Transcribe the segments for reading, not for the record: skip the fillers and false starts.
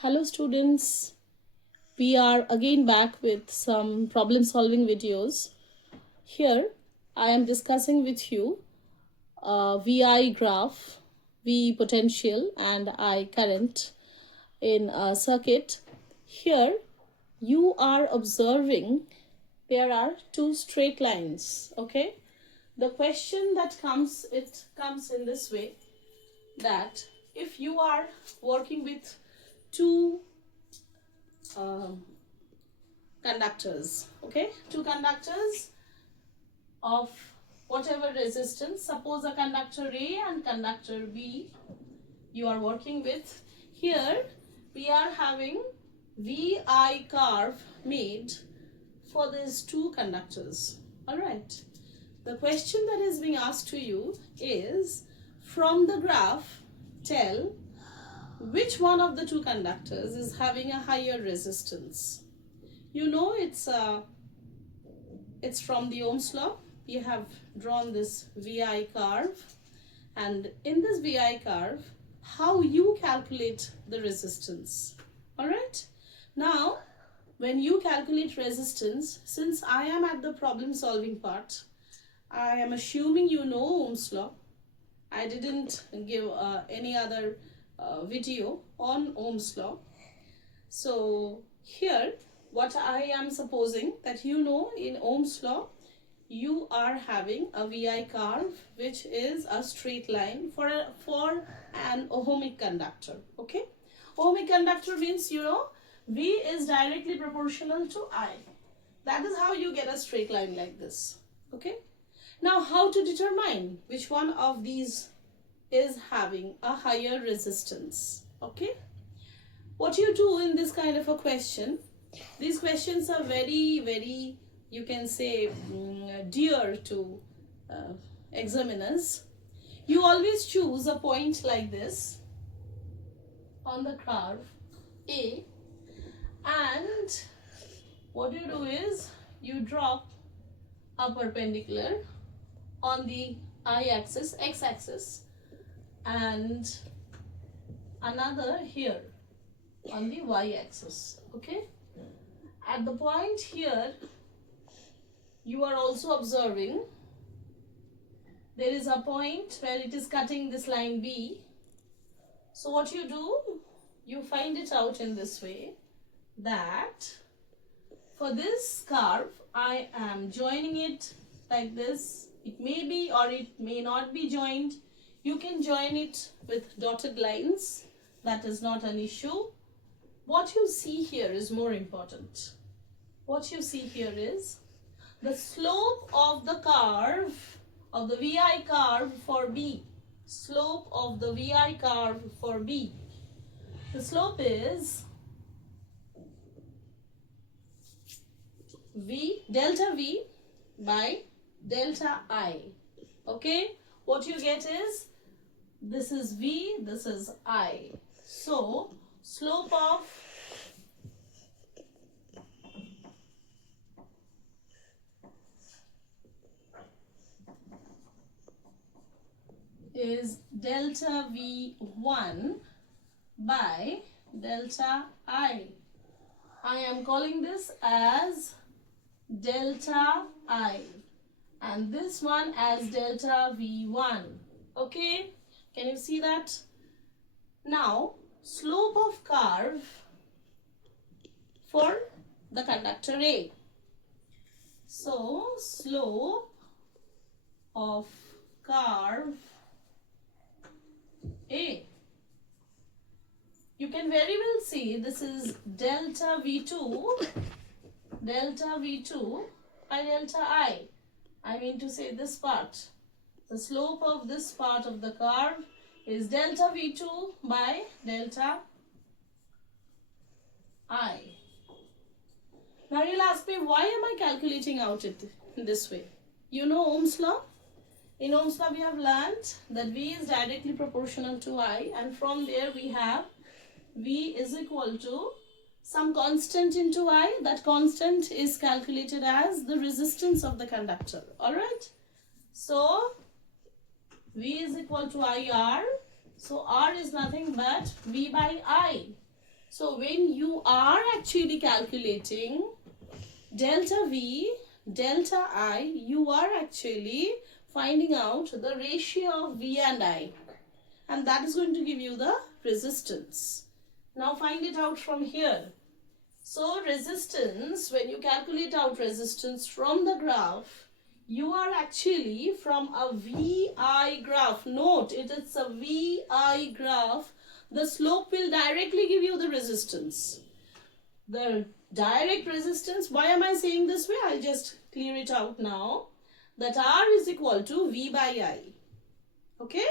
Hello students, we are again back with some problem solving videos. Here I am discussing with you VI graph, V potential and I current in a circuit. Here you are observing there are two straight lines, okay? The question that comes in this way, that if you are working with two conductors, okay, two conductors of whatever resistance, suppose a conductor A and conductor B you are working with. Here we are having VI curve made for these two conductors. All right, the question that is being asked to you is, from the graph tell which one of the two conductors is having a higher resistance. You know, it's from the Ohm's law. We have drawn this VI curve, and in this VI curve, how you calculate the resistance. All right, now when you calculate resistance, since I am at the problem solving part, I am assuming you know Ohm's law. I didn't give any other video on Ohm's law. So here what I am supposing that you know, in Ohm's law you are having a VI curve which is a straight line for an ohmic conductor. Okay, ohmic conductor means, you know, V is directly proportional to I. That is how you get a straight line like this. Okay, now how to determine which one of these is having a higher resistance? Okay, what you do in this kind of a question, these questions are very, you can say, dear to examiners. You always choose a point like this on the curve A, and what you do is you drop a perpendicular on the I-axis, x-axis, and another here on the y-axis. Okay, at the point here you are also observing there is a point where it is cutting this line B. So what you do, you find it out in this way, that for this curve I am joining it like this. It may be or it may not be joined. You can join it with dotted lines, that is not an issue. What you see here is more important. What you see here is the slope of the curve, of the VI curve for B. Slope of the VI curve for B. The slope is delta V by delta I. Okay, what you get is, this is V, this is I. So slope of is delta V1 by delta I. I am calling this as delta I, and this one as delta V1. Okay, can you see that? Now slope of curve for the conductor A. So slope of curve A, you can very well see this is delta V2 by delta I. I mean to say this part. The slope of this part of the curve is delta V2 by delta I. Now you'll ask me, why am I calculating out it in this way? You know Ohm's law? In Ohm's law we have learned that V is directly proportional to I, and from there we have V is equal to some constant into I. That constant is calculated as the resistance of the conductor. Alright, so V is equal to IR. So R is nothing but V by I. So when you are actually calculating delta V, delta I, you are actually finding out the ratio of V and I. And that is going to give you the resistance. Now find it out from here. So resistance, when you calculate out resistance from the graph, you are actually from a VI graph. Note, it is a VI graph. The slope will directly give you the resistance. The direct resistance, why am I saying this way? I'll just clear it out now. That R is equal to V by I. Okay?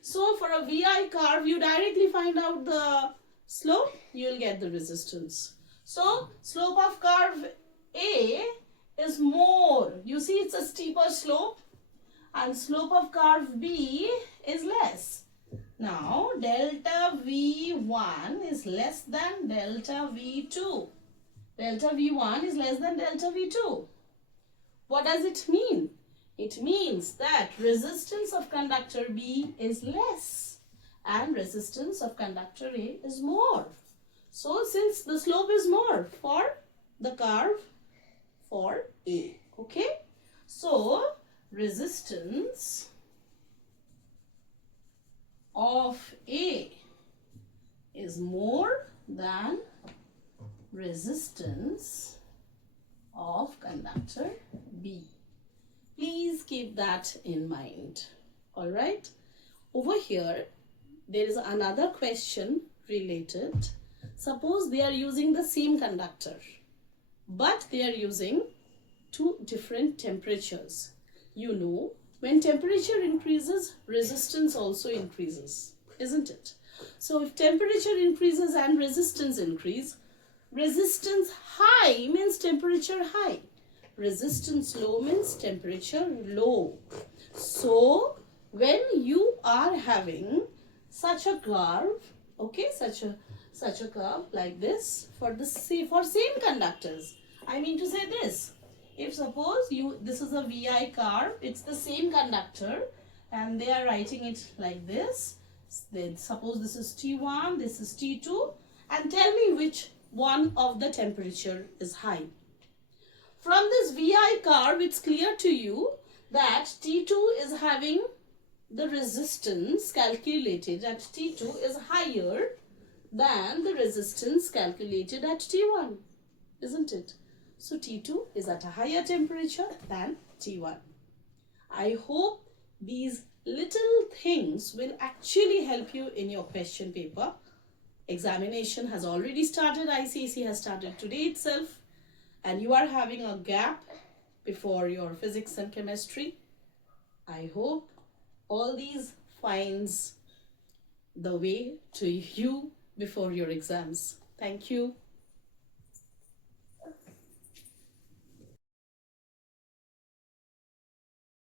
So for a VI curve, you directly find out the slope, you will get the resistance. So slope of curve A is more. You see, it's a steeper slope, and slope of curve B is less. Now delta V1 is less than delta V2. Delta V1 is less than delta V2. What does it mean? It means that resistance of conductor B is less and resistance of conductor A is more. So since the slope is more for the curve for A, okay? So resistance of A is more than resistance of conductor B. Please keep that in mind. All right. Over here, there is another question related. Suppose they are using the same conductor, but they are using two different temperatures. You know, when temperature increases, resistance also increases, isn't it? So if temperature increases and resistance increase, resistance high means temperature high. Resistance low means temperature low. So when you are having such a curve, okay, such a curve like this for same conductors, I mean to say this, if suppose this is a VI curve, it's the same conductor and they are writing it like this. Then suppose this is T1, this is T2, and tell me which one of the temperature is high. From this VI curve, it's clear to you that T2 is having the resistance calculated at T2 is higher than the resistance calculated at T1, isn't it? So T2 is at a higher temperature than T1. I hope these little things will actually help you in your question paper. Examination has already started. ICSE has started today itself. And you are having a gap before your physics and chemistry. I hope all these finds the way to you before your exams. Thank you.